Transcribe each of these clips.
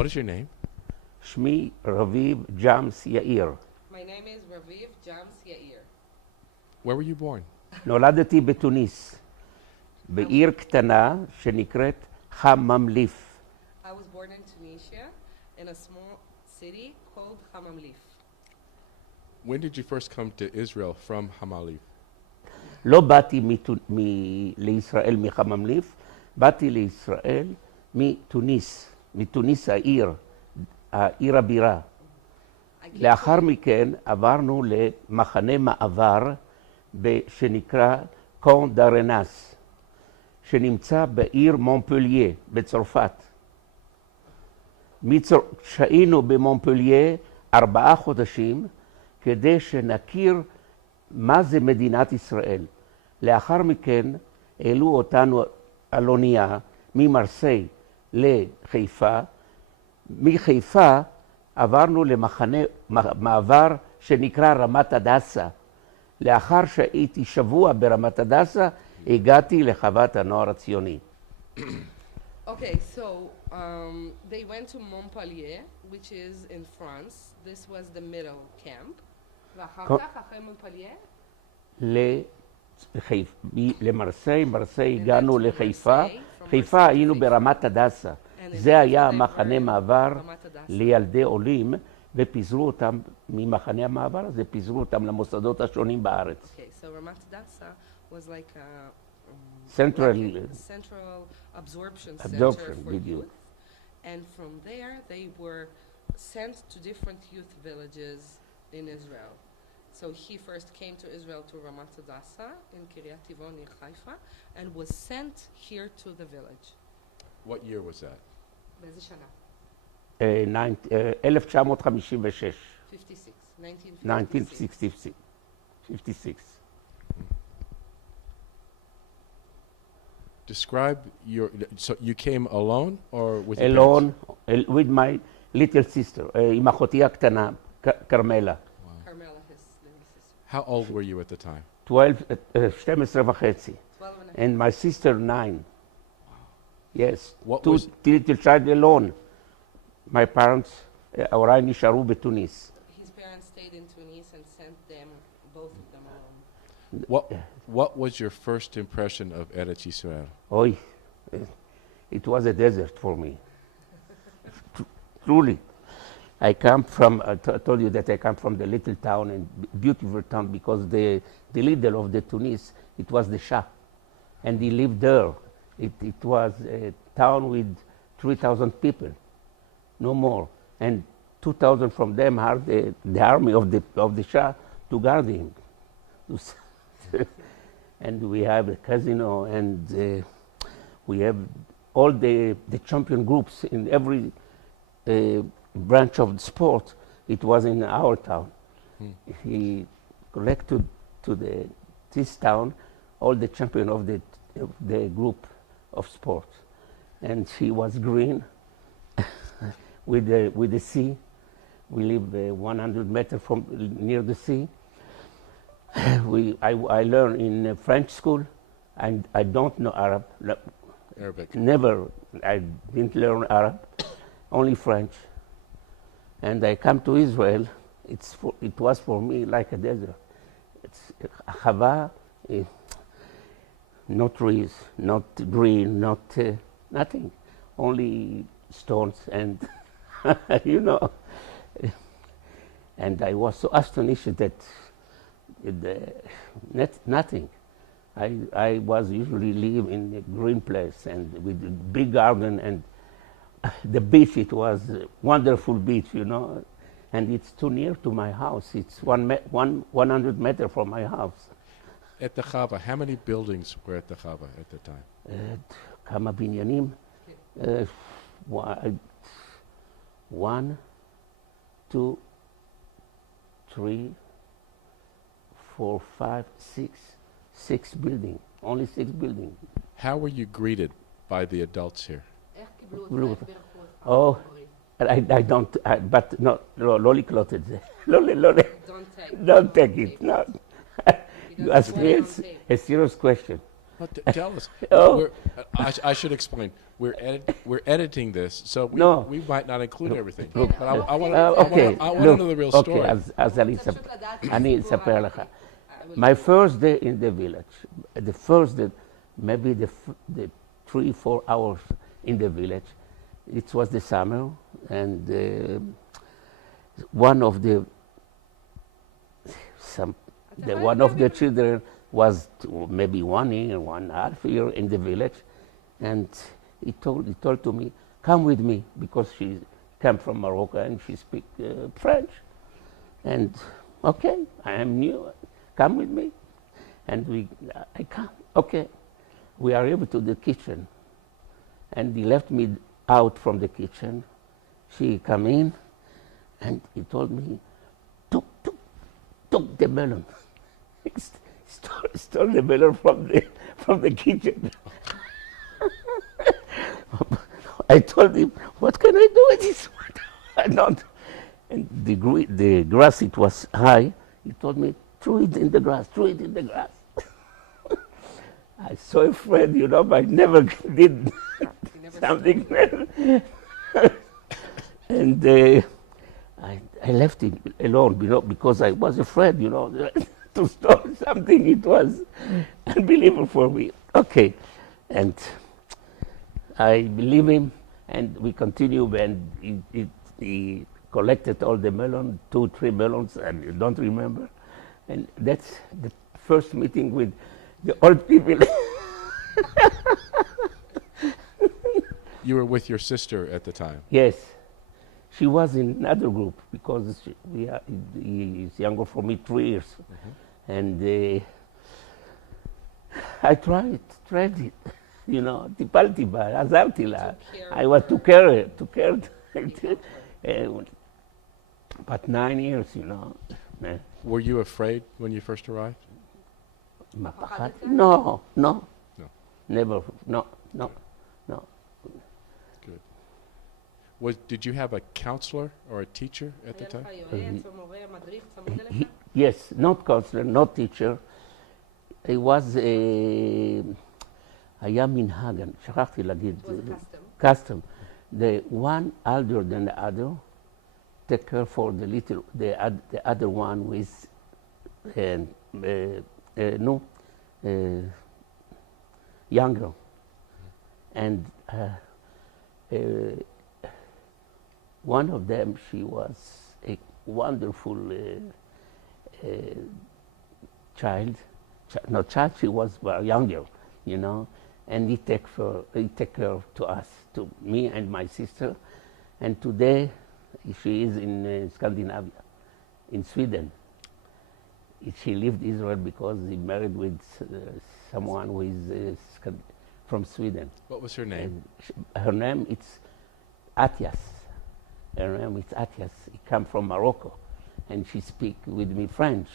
What is your name? Shmi Raviv Jams Yair. My name is Raviv Jams Yair. Where were you born? נולדתי בתוניס, בעיר קטנה שנקראת חממליף. I was born in Tunisia in a small city called Hamamlif. When did you first come to Israel from Hamalif? לא באתי לישראל מחממליף, באתי לישראל מתוניס, מתוניס העיר הבירה. לאחר מכן עברנו למחנה מעבר שנקרא קון דרנס, שנמצא בעיר מונפליה בצרפת. שהיינו במונפליה 4 חודשים כדי שנכיר מה זה מדינת ישראל. לאחר מכן העלו אותנו על אונייה ממרסיי לחיפה. מחיפה עברנו למחנה מעבר שנקרא רמת הדסה. לאחר שהייתי שבוע ברמת הדסה, הגעתי לחוות הנוער הציוני. Okay, so they went to Montpellier, which is in France. This was the middle camp. ואחר כך, אחרי מונפלייר? למרסיי, מרסיי הגענו לחיפה. חיפה היינו ברמת הדסה. זה היה המחנה מעבר לילדי עולים, ופיזרו אותם ממחנה המעבר הזה, פיזרו אותם למוסדות השונים בארץ. Okay, so Ramat Dassa was like a Central absorption center absorption for with you. youth. And from there, they were sent to different youth villages in Israel. So he first came to Israel to Ramat Dassa in Kiryat Tivon near Haifa and was sent here to the village. What year was that? באיזה שנה? 1956. 56. 1956. 56. Describe your. So you came alone or with your alone with my little sister, עם אחותי הקטנה, כרמלה. Carmela, his little sister. How old were you at the time? 12 וחצי. 12 and a half. And my sister 9. Yes. What Two was- little child alone. My parents, הוריי נשארו בתוניס. His parents stayed in Tunis and sent them, both of them alone. What was your first impression of Eretz Yisrael? Oy, it was a desert for me. Truly. I come from, I told you that I come from the little town, and beautiful town, because the leader of the Tunis, it was the Shah, and he lived there. It was a town with 3,000 people, no more, and 2,000 from them are the army of the Shah to guard him. And we have a casino, and we have all the champion groups in every branch of the sport. It was in our town. He collected to this town all the champion of the group of sport, and she was green with the sea. We live 100 meters from near the sea. I learned in French school, and I don't know Arab. Arabic. Never, I didn't learn Arab, only French. And I come to Israel. It was for me like a desert. It's Chava, no trees, not green, not nothing, only stones and you know. And I was so astonished that nothing. I was usually live in a green place and with a big garden, and the beach, it was a wonderful beach, you know, and it's too near to my house. It's 100 meters from my house. At the Chava, how many buildings were at the Chava at the time? כמה בניינים? 1, 2, 3, 4, 5, 6 buildings. Only 6 buildings. How were you greeted by the adults here? איך קיבלו אותך? איך בירכו אותך? Oh, I don't, but no, לא לקלוט את זה. לא, Don't take. don't take it, no. He You ask doesn't me want it on tape. a serious question. Well, tell us. Oh. I should explain. We're editing this, so No. we might not include everything. Look, But I want okay, to look, know the real okay, story. אז אני אספר לך. I will My first day in the village, the first day, maybe the 3-4 hours in the village, it was the summer, and one of the children was maybe 1 year, 1.5 year in the village, and he told to me, come with me, because she came from Morocco and she speak French. And okay, I am new, come with me. And I come, okay. We are able to the kitchen, and he left me out from the kitchen. She come in, and he told me, took the melon. Stole the melon from the kitchen. I told him, what can I do with this? I don't. And the grass, it was high. He told me, throw it in the grass, throw it in the grass. I so afraid, I never did something. And I left him alone, because I was afraid, to start something. It was unbelievable for me. Okay, and I believe him, and we continue. And he collected all the melon, 2-3 melons, and I don't remember. And that's the first meeting with the old people. You were with your sister at the time. Yes. She was in another group, because he is younger for me 3 years. Mm-hmm. And I tried it, טיפלתי בה, עזרתי לה. I was to care. But 9 years, Were you afraid when you first arrived? No. Never, no. Good. Did you have a counselor or a teacher at the time? Yes, not counselor, not teacher. It was היה מנהג, שכחתי להגיד. Custom. The one older than the other take care for the other one with younger. And one of them, she was a wonderful child. She was younger, and he take care to us, to me and my sister. And today, she is in Scandinavia, in Sweden. She left Israel because he married with someone who is from Sweden. What was her name? Her name is Atias. Her name is Atias. He come from Morocco, and she speak with me French.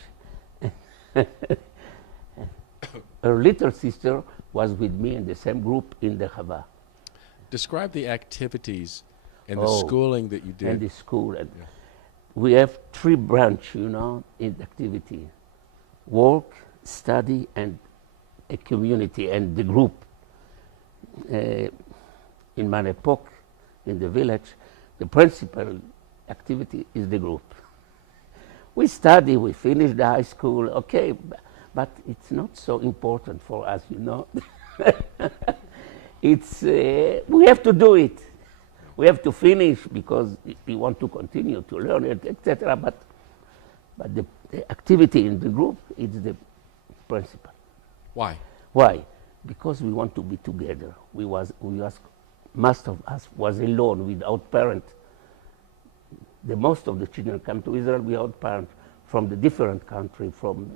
Her little sister was with me in the same group in the Chava. Describe the activities and the schooling that you did. And the school. And we have 3 branches, in activity: work, study, and a community and the group. In my epoch, in the village, the principal activity is the group. We study, we finish the high school, okay, but it's not so important for us, It's we have to do it. We have to finish because we want to continue to learn it, etc. But the activity in the group is the principal. Why? Why? Because we want to be together. Most of us was alone without parent. The most of the children come to Israel without parents from the different country, from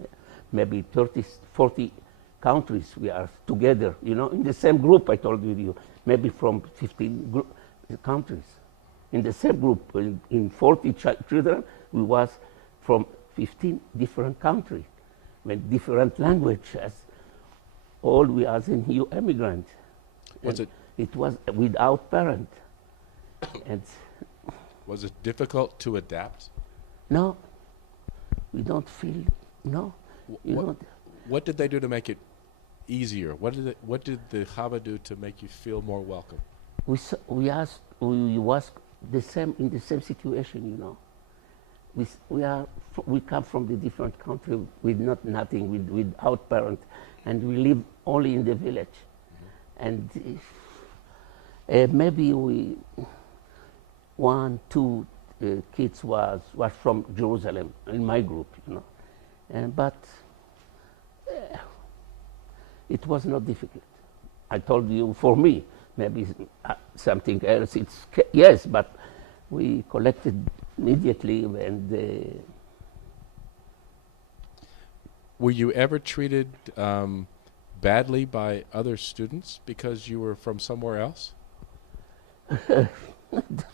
maybe 30, 40 countries. We are together, in the same group. I told you, maybe from 15 countries. In the same group, in 40 children, we was from 15 different countries, with different languages. All we are new immigrant. It was without parent. And was it difficult to adapt? No, we don't feel, no. What did they do to make it easier? What did the Chava do to make you feel more welcome? We was the same in the same situation, you know. We come from the different country with nothing, without parent, and we live only in the village. And maybe one, two kids was from Jerusalem in my group, you know. But it was not difficult. I told you, for me, maybe something else. Yes, but we collected immediately, and Were you ever treated badly by other students because you were from somewhere else?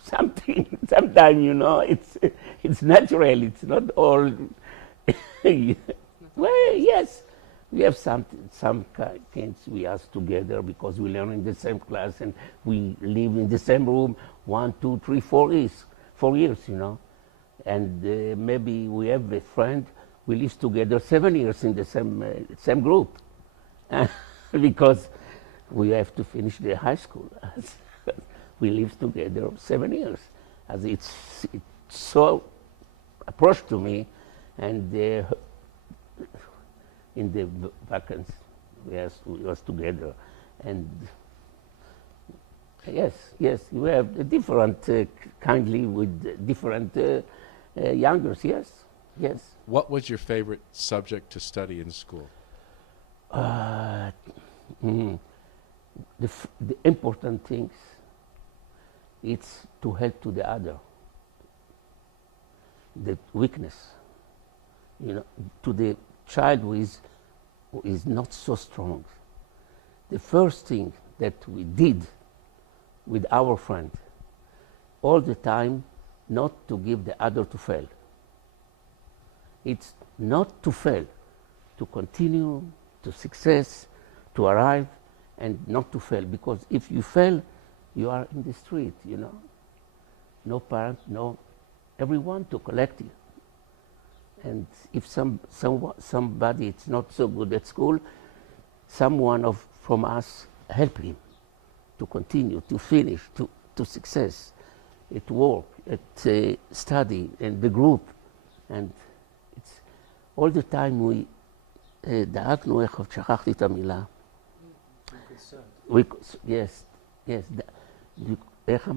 sometimes, you know, it's natural. It's not all. Well, yes, we have some kids we are together because we learn in the same class and we live in the same room 1, 2, 3, 4 years, you know. And maybe we have a friend, we live together 7 years in the same group because we have to finish the high school. We live together 7 years. As it's so approached to me, and in the vacancy we was together, and yes, we have a different kindly with different youngers. Yes. What was your favorite subject to study in school? The important things, it's to help to the other. The weakness, you know, to the child who is not so strong. The first thing that we did with our friend, all the time, not to give the other to fail. It's not to fail, to continue, to success, to arrive, and not to fail. Because if you fail, you are in the street, you know. No parent, no everyone to collect you. And if somebody is not so good at school, someone from us help him to continue, to finish, to success, at work, at study, in the group. And it's all the time we דאגנו, איך שכחתי את המילה. Yes. איך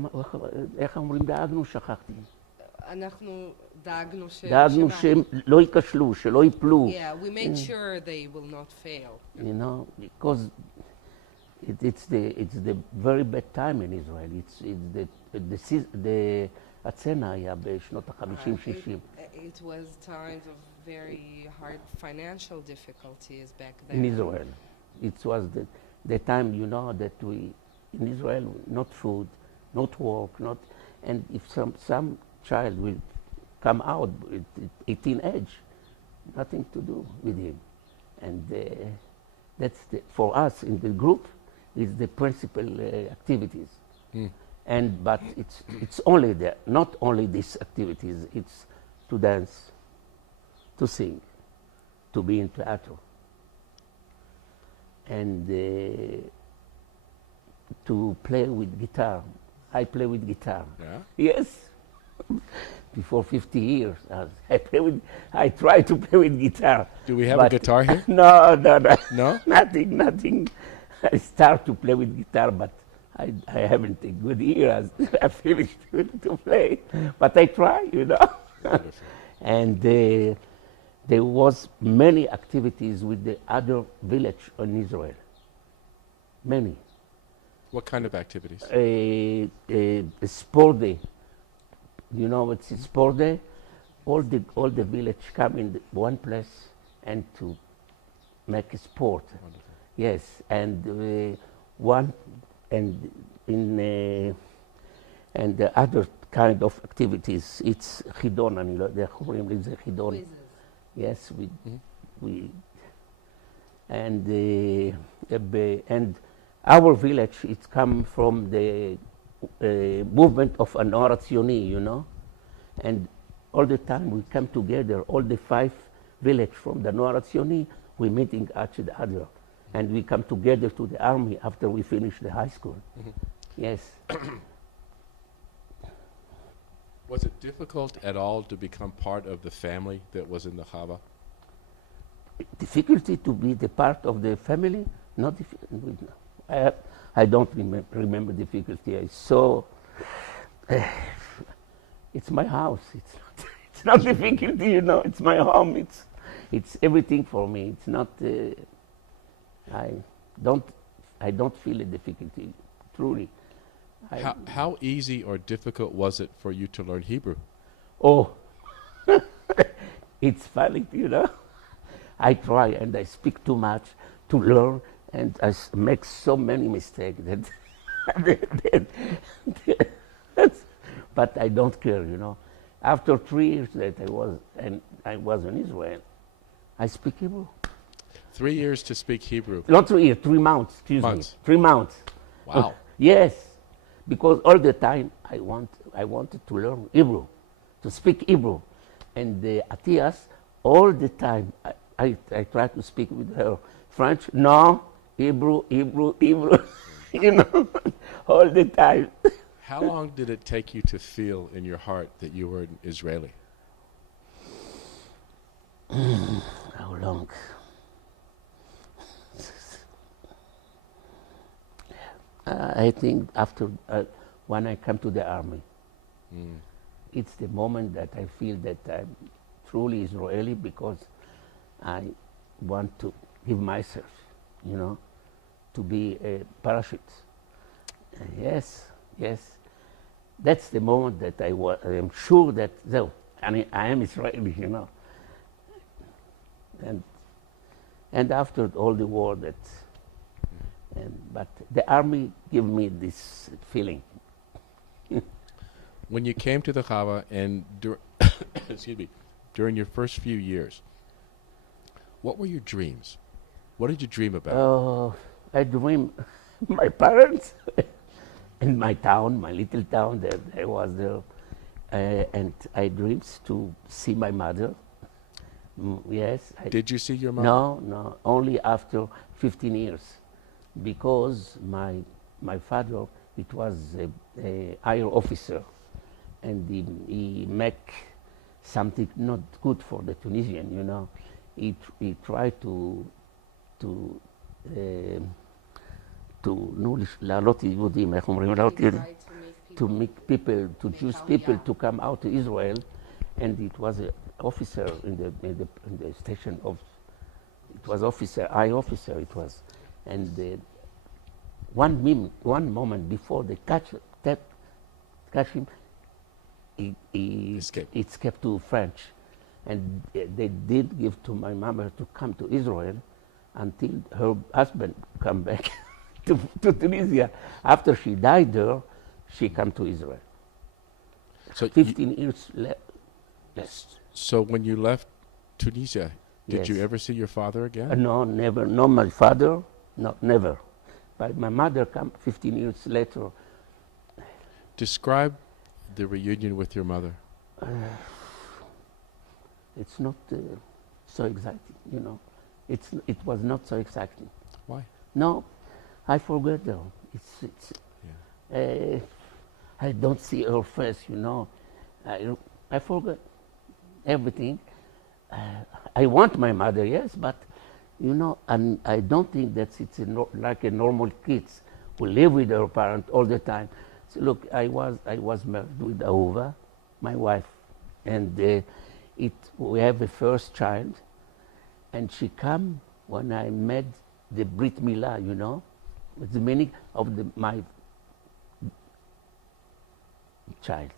אומרים דאגנו? שכחתי. אנחנו דאגנו שהם לא ייכשלו, שלא ייפלו. Yeah, we made sure they will not fail. You know, because it's the very bad time in Israel. The הצנע היה בשנות ה-50-60. It was times of very hard financial difficulties back then. In Israel. It was the time, you know, that we, in Israel, not food, not work, and if some child will come out at 18 age, nothing to do with him. And that's for us in the group is the principal activities. But it's only there, not only these activities. It's to dance, to sing, to be in theater, and to play with guitar. I play with guitar. Yeah? Yes. Before 50 years, I try to play with guitar. Do we have a guitar here? No. No? Nothing. I start to play with guitar, but I haven't a good ear as I finished to play. But I try, you know. And there was many activities with the other village in Israel. Many. What kind of activities? A sport day. You know what's a sport day? All the village come in one place and to make a sport. Wonderful. Yes, and and the other kind of activities. It's chidon. איך אומרים לזה chidon? Yes, we and our village, it's come from the movement of הנוער הציוני, you know, and all the time we come together, all the 5 village from the הנוער הציוני, we meeting each other, and we come together to the army after we finish the high school. Yes. Was it difficult at all to become part of the family that was in the Chava? Difficulty to be the part of the family? Not difficult. I don't remember difficulty. I saw. It's my house. It's not difficulty, you know. It's my home. It's everything for me. It's not. I don't feel a difficulty. Truly. How easy or difficult was it for you to learn Hebrew? Oh, it's funny, you know. I try and I speak too much to learn, and I make so many mistakes but I don't care, you know. After 3 years that I was in Israel, I speak Hebrew. 3 years to speak Hebrew. Not 3 years, 3 months. Excuse me, 3 months. Wow. Yes, because all the time I wanted to learn Hebrew, to speak Hebrew, and Atias all the time I try to speak with her French. No, Hebrew, Hebrew, Hebrew, you know, all the time. How long did it take you to feel in your heart that you were an Israeli? How long? I think after when I come to the army, it's the moment that I feel that I'm truly Israeli, because I want to give myself, you know, to be a parachute. Yes, yes. That's the moment that I am sure that I am Israeli, you know. And after all the war but the army gave me this feeling. When you came to the Chava and excuse me, during your first few years, what were your dreams? What did you dream about? Oh, I dream my parents in my town, my little town that I was there, and I dreamed to see my mother. Yes. Did you see your mother? No, only after 15 years, because my father, it was a higher officer, and he make something not good for the Tunisian, you know. He tried to make people, to Jewish people to come out to Israel, and it was an officer in the station of, it was high officer it was, and one moment before they catch him, he escaped to French, and they did give to my mother to come to Israel until her husband come back to Tunisia. After she died there, she came to Israel. So 15 years left. Yes. So when you left Tunisia, did Yes. you ever see your father again? No, never. No, my father, no, never. But my mother came 15 years later. Describe the reunion with your mother. It's not so exciting, you know. It was not so exciting. Why? No, I forget her. Yeah. I don't see her face, you know. I forget everything. I want my mother, yes, but you know, and I don't think that it's like a normal kids who live with their parent all the time. So look, I was married with Ahuva, my wife, and we have a first child, and she come when I made the Brit Milah, you know, with the meaning of my child.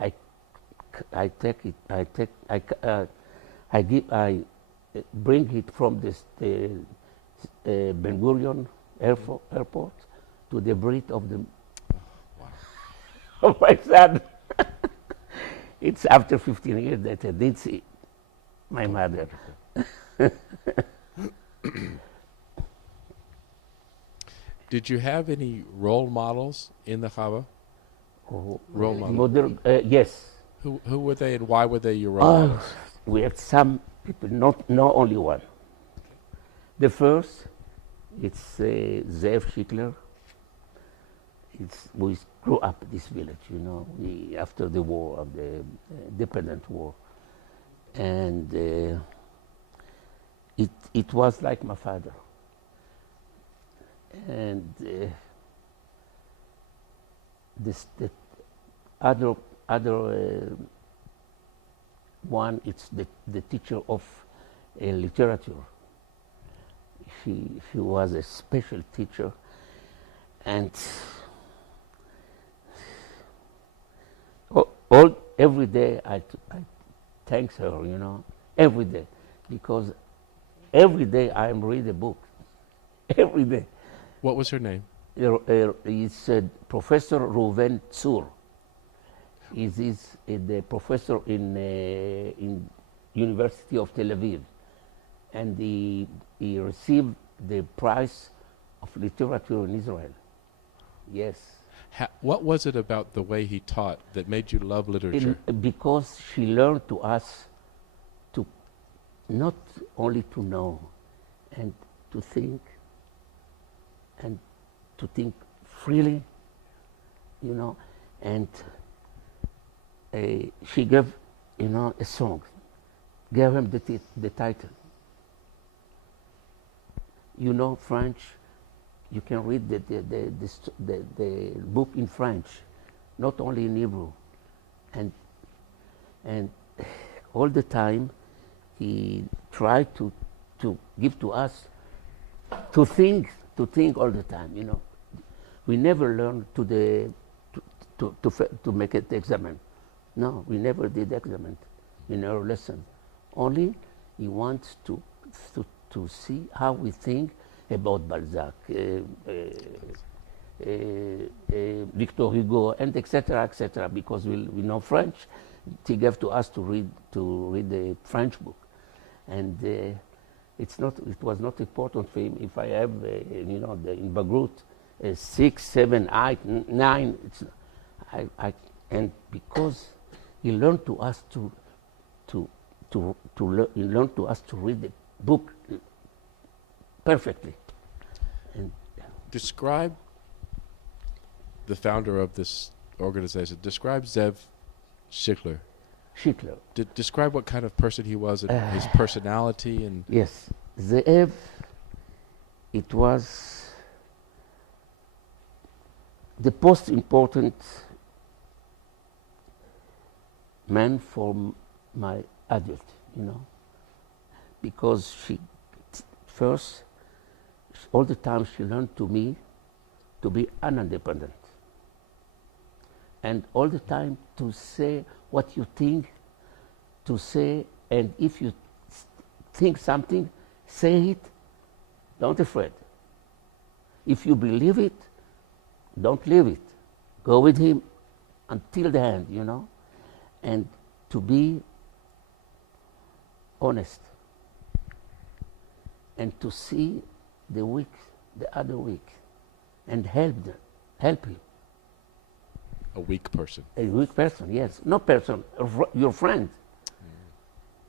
I bring it from this Ben Gurion airport to the Brit of the of my son. It's after 15 years that I did see my mother. Did you have any role models in the Chava? Role models. Yes. Who were they, and why were they your role models? We had some people, not only one. The first, It's Zev Schickler. We grew up this village, you know, after the war, of the independent war. And it was like my father. And the other one, it's the teacher of literature. She was a special teacher, and every day I thank her, you know, every day, because every day I am read a book, every day. What was her name? It's Professor Reuven Tzur. He is the professor in University of Tel Aviv, and he received the prize of literature in Israel. Yes. What was it about the way he taught that made you love literature? Because she learned to us to not only to know and to think, and to think freely, you know, and she gave, you know, a song, gave him the title. You know French, you can read the book in French, not only in Hebrew. And all the time he tried to give to us to think all the time, you know. We never learned to make it exam. No, we never did exam in our lesson. Only he wants to see how we think about Balzac, Victor Hugo, and etc. Because we know French. He gave to us to read the French book, and it was not important for him if I have you know, in Bagrut 6, 7, 8, 9. And because he learned to us he learned to us to read the book perfectly. And describe the founder of this organization. Describe Zev Schickler. Describe what kind of person he was and his personality and. Yes, Zev. It was the most important man for my adult, you know, because first, all the time she learned to me to be independent, and all the time to say what you think, to say, and if you think something, say it, don't afraid. If you believe it, don't leave it. Go with him until the end, you know, and to be honest, and to see the weak, the other weak, and help him. A weak person. A weak person, yes. No person, your friend.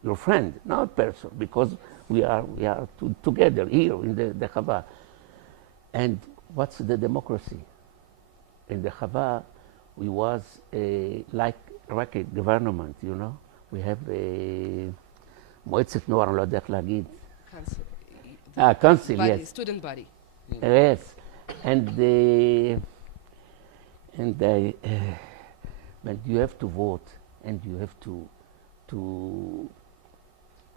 Your friend, not person, because we are together here in the Chava. And what's the democracy? In the Chava, we was like a government, you know. We have a מועצת נוער, אני לא יודע איך להגיד. Council, body, yes. Student body. Yes, and but you have to vote, and you have to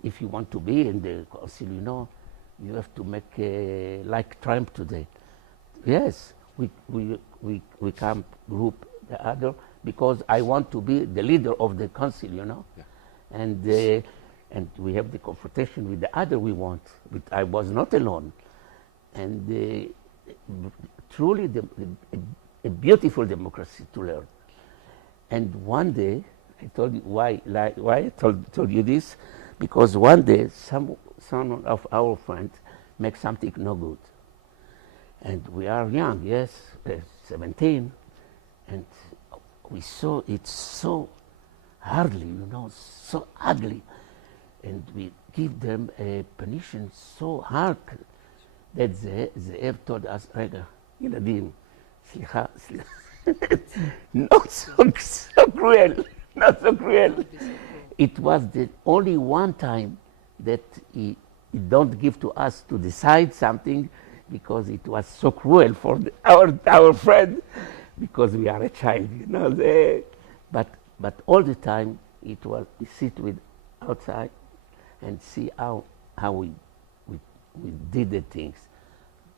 if you want to be in the council, you know, you have to make like Trump today. Yes, we come group the other because I want to be the leader of the council, you know, yeah. And we have the confrontation with the other we want. But I was not alone, and truly a beautiful democracy to learn. And one day, I told you why I told you this, because one day some of our friends make something no good, and we are young, yes, 17, and we saw it so hardly, you know, so ugly, and we give them a punishment so hard, that זאב told us, רגע, ילדים, סליחה, not so cruel, not so cruel. Be so cool. It was the only one time that he don't give to us to decide something because it was so cruel for our friend because we are a child, you know. But all the time it was we sit with outside and see how we did the things,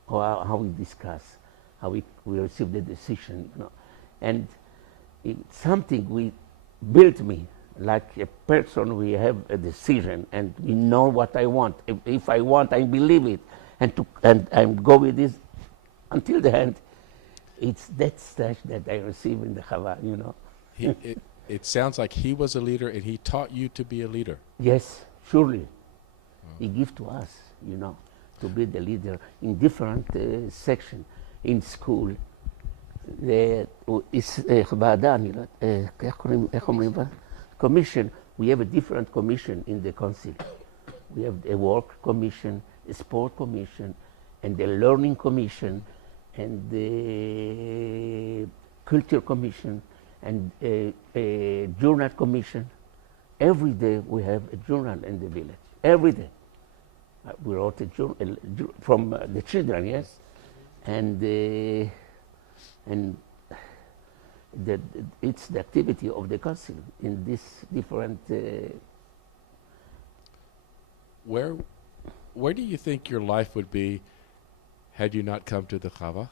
or how we discuss, how we receive the decision, you know. And it's something we built me like a person. We have a decision and we know what I want. If I want, I believe it, and I go with this until the end. It's that stage that I receive in the Chava, you know. It sounds like he was a leader and he taught you to be a leader. Yes, surely. He gives to us, you know, to be the leader in different section in school. ועדה, אני לא, איך אומרים? Commission. We have a different commission in the council. We have a work commission, a sport commission, and the learning commission, and the culture commission, and a journal commission. Every day we have a journal in the village. Every day. We wrote a journal from the children, yes? And it's the activity of the council in this different. Where do you think your life would be had you not come to the Chava?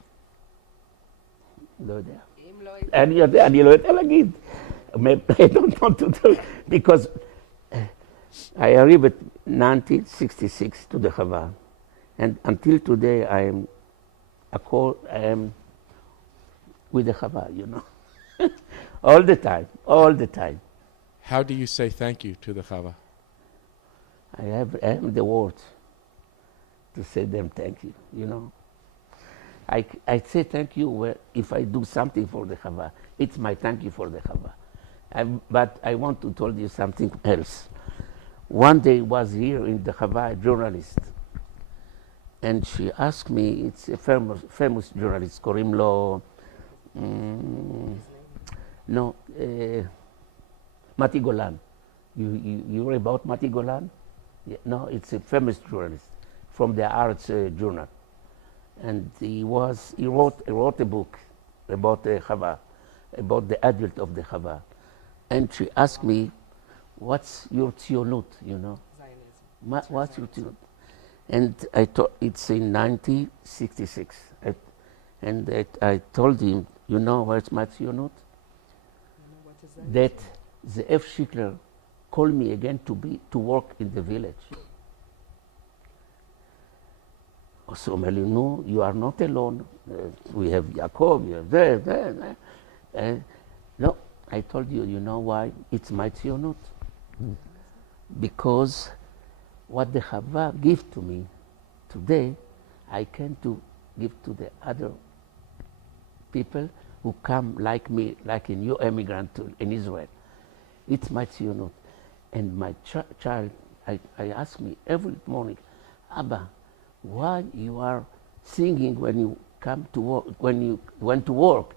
לא יודע. אם לא אני יודע, אני לא יודע להגיד. I don't want to tell, because I arrived at 1966 to the Chava, and until today I am with the Chava, you know. all the time. How do you say thank you to the Chava? I have the words to say them thank you, you know. I say thank you if I do something for the Chava. It's my thank you for the Chava. But I want to tell you something else. One day was here in the Chava a journalist, and she asked me, it's a famous journalist, קוראים לו, no, Mati Golan. You read about Mati Golan? Yeah, no, it's a famous journalist from the Arts Journal, and he wrote a book about the Chava, about the adult of the Chava, and she asked me, "What's your tzionut?" You know, Zionism. what's your tzionut? And I thought it's in 1966, and I told him, "You know what's my tzionut? What is that? That the F. Schickler called me again to work in the village." So אומר לי, no, you are not alone. We have Yaakov, you have there. No, I told you, you know why? It's my tzionut. Because what the Chava give to me today, I can give to the other people who come like me, like a new immigrant in Israel. It's my tzionut. And my child, I ask me every morning, Abba, why you are singing when you come to work, when you went to work?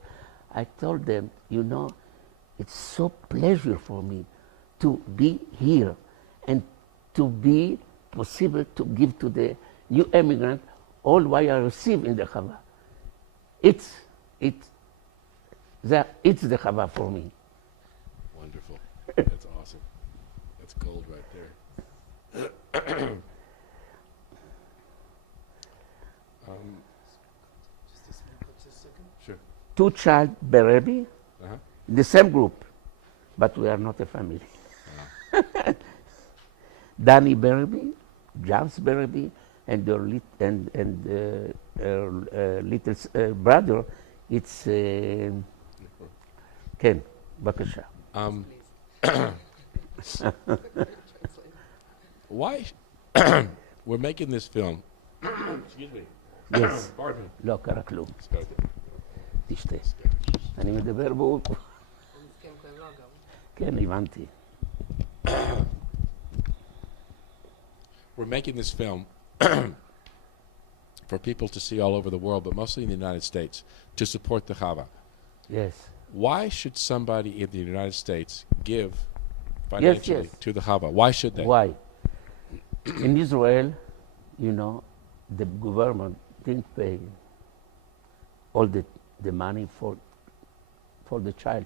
I told them, you know, it's so pleasure for me to be here and to be possible to give to the new immigrant all what I receive in the Chava. It's the Chava for me. Wonderful. That's awesome. That's gold right there. Just a second. Sure. Two child Berebi, Uh-huh. the same group, but we are not a family. Danny Berebi, Jams Berebi, and their little brother, it's Ken, בבקשה. Why? We're making this film. Excuse me. Yes. Pardon me. לא קרה כלום, Scotty. תשתה. אני מדבר בו, כן, לא גם. כן, הבנתי. We're making this film for people to see all over the world, but mostly in the United States, to support the Chava. Yes. Why should somebody in the United States give financially yes. to the Chava? Why should they? Why? In Israel, you know, the government didn't pay all the money for the child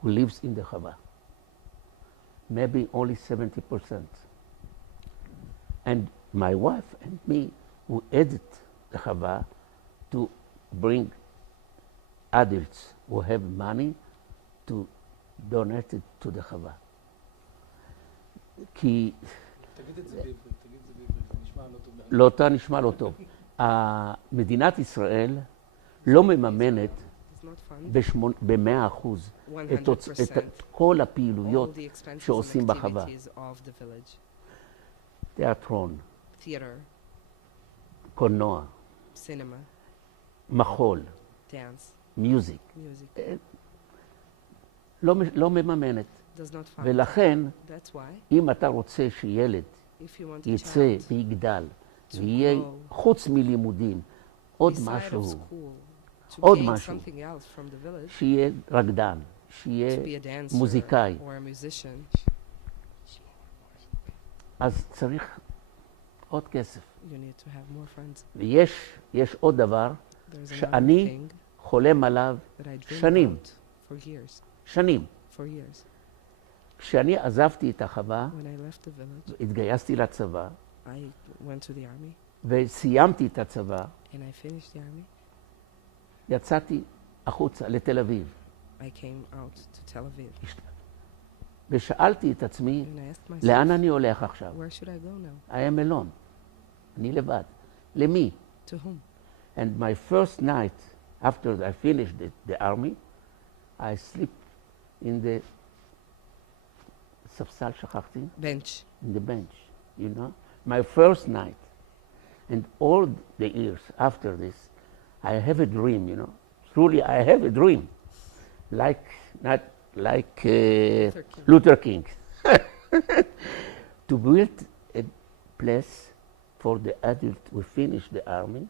who lives in the Chava. Maybe only 70%. And my wife and me, we added the Chava to bring adults who have money to donate it to the Chava. כי תגיד את זה בעברית, זה נשמע לא טוב. לא טוב, נשמע לא טוב. מדינת ישראל לא מממנת It's not fun. ב-100% את כל All הפעילויות the expenses שעושים and בחווה. activities of the village. תיאטרון, Theater, קולנוע, cinema, מחול, dance, מיוזיק. music. לא מממנת. Does not fund. ולכן, That's why, אם אתה רוצה שילד if you want a יצא child ויגדל, to ויהיה grow חוץ מלימודים, עוד beside משהו, of school, to עוד gain משהו. something else from the village, שיהיה רקדן, to שיהיה be a dancer מוזיקאי. or a musician, אז צריך עוד כסף. you need to have more funds. ויש עוד דבר There's another שאני thing חולם עליו that I dream שנים, about for years, שנים. for years. כשאני עזבתי את החווה, When I left the village, התגייסתי לצבא, I went to the army וסיימתי את הצבא, and I finished the army. יצאתי החוצה לתל אביב, I came out to Tel Aviv ושאלתי את עצמי, and I asked myself, לאן אני הולך עכשיו? where should I go now? I am alone. אני לבד. למי? To whom? And my first night, after I finished the army, I sleep in the ספסל, שכחתי, Bench. in the bench, you know. My first night. And all the years after this, I have a dream, you know. Truly, I have a dream. Like, not like Luther King. To build a place for the adult who finish the army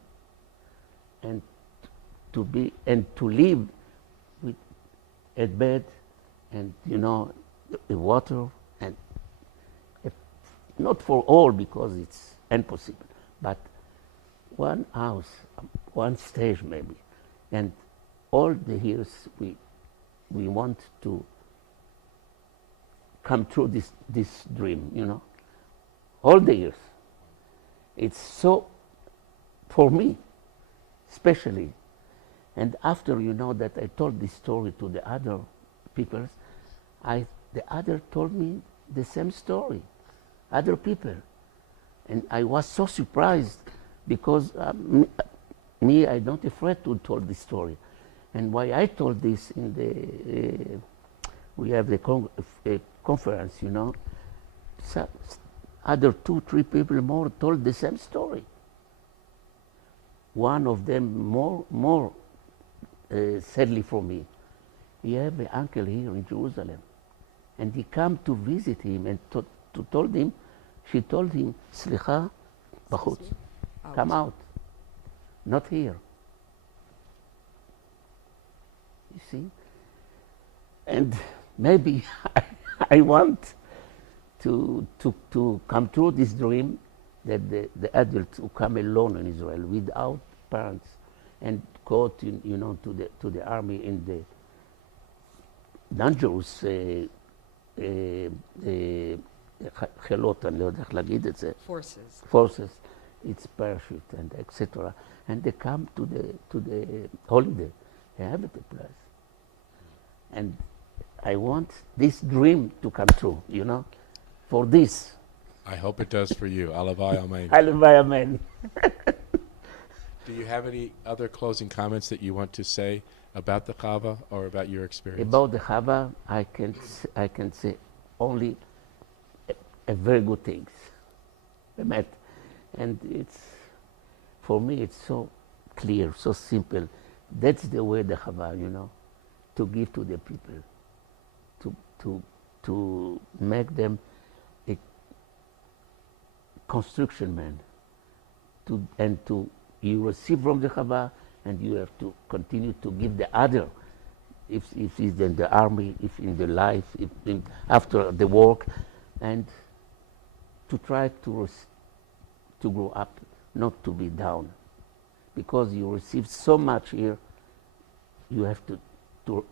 and to live with a bed and, you know, the water, and not for all because it's impossible, but one house, one stage maybe, and all the years we want to come true this dream, you know, all the years. It's so, for me, especially, and after, you know, that I told this story to the other people, the other told me the same story, other people. And I was so surprised because me, I'm not afraid to tell this story. And why I told this in the, we have the conference, you know, so other 2-3 people more told the same story. One of them more sadly for me. He have an uncle here in Jerusalem. And he come to visit him and told him, she told him, סליחה, בחוץ, come out, not here. You see? And maybe I want to come true this dream that the adults who come alone in Israel without parents and go to, you know, to the army in the dangerous חילות, אני לא יודע איך להגיד את זה. Forces. It's parachute and etc. And they come to the holiday. They have it a place. And I want this dream to come true, you know, for this. I hope it does for you. Alavai Amen. Alavai Amen. Do you have any other closing comments that you want to say about the Chava or about your experience? About the Chava, I can say only a very good things. באמת. And it's, for me, it's so clear, so simple. That's the way the Chava, you know, to give to the people, to make them a construction man, and to you receive from the Chava, and you have to continue to give the other. If it's in the army, if in the life, if in, after the work, and to try to grow up, not to be down, because you receive so much here. You have to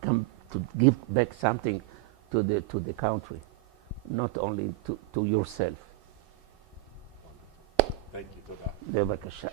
come to give back something to the country, not only to yourself. Thank you. Toda. בבקשה.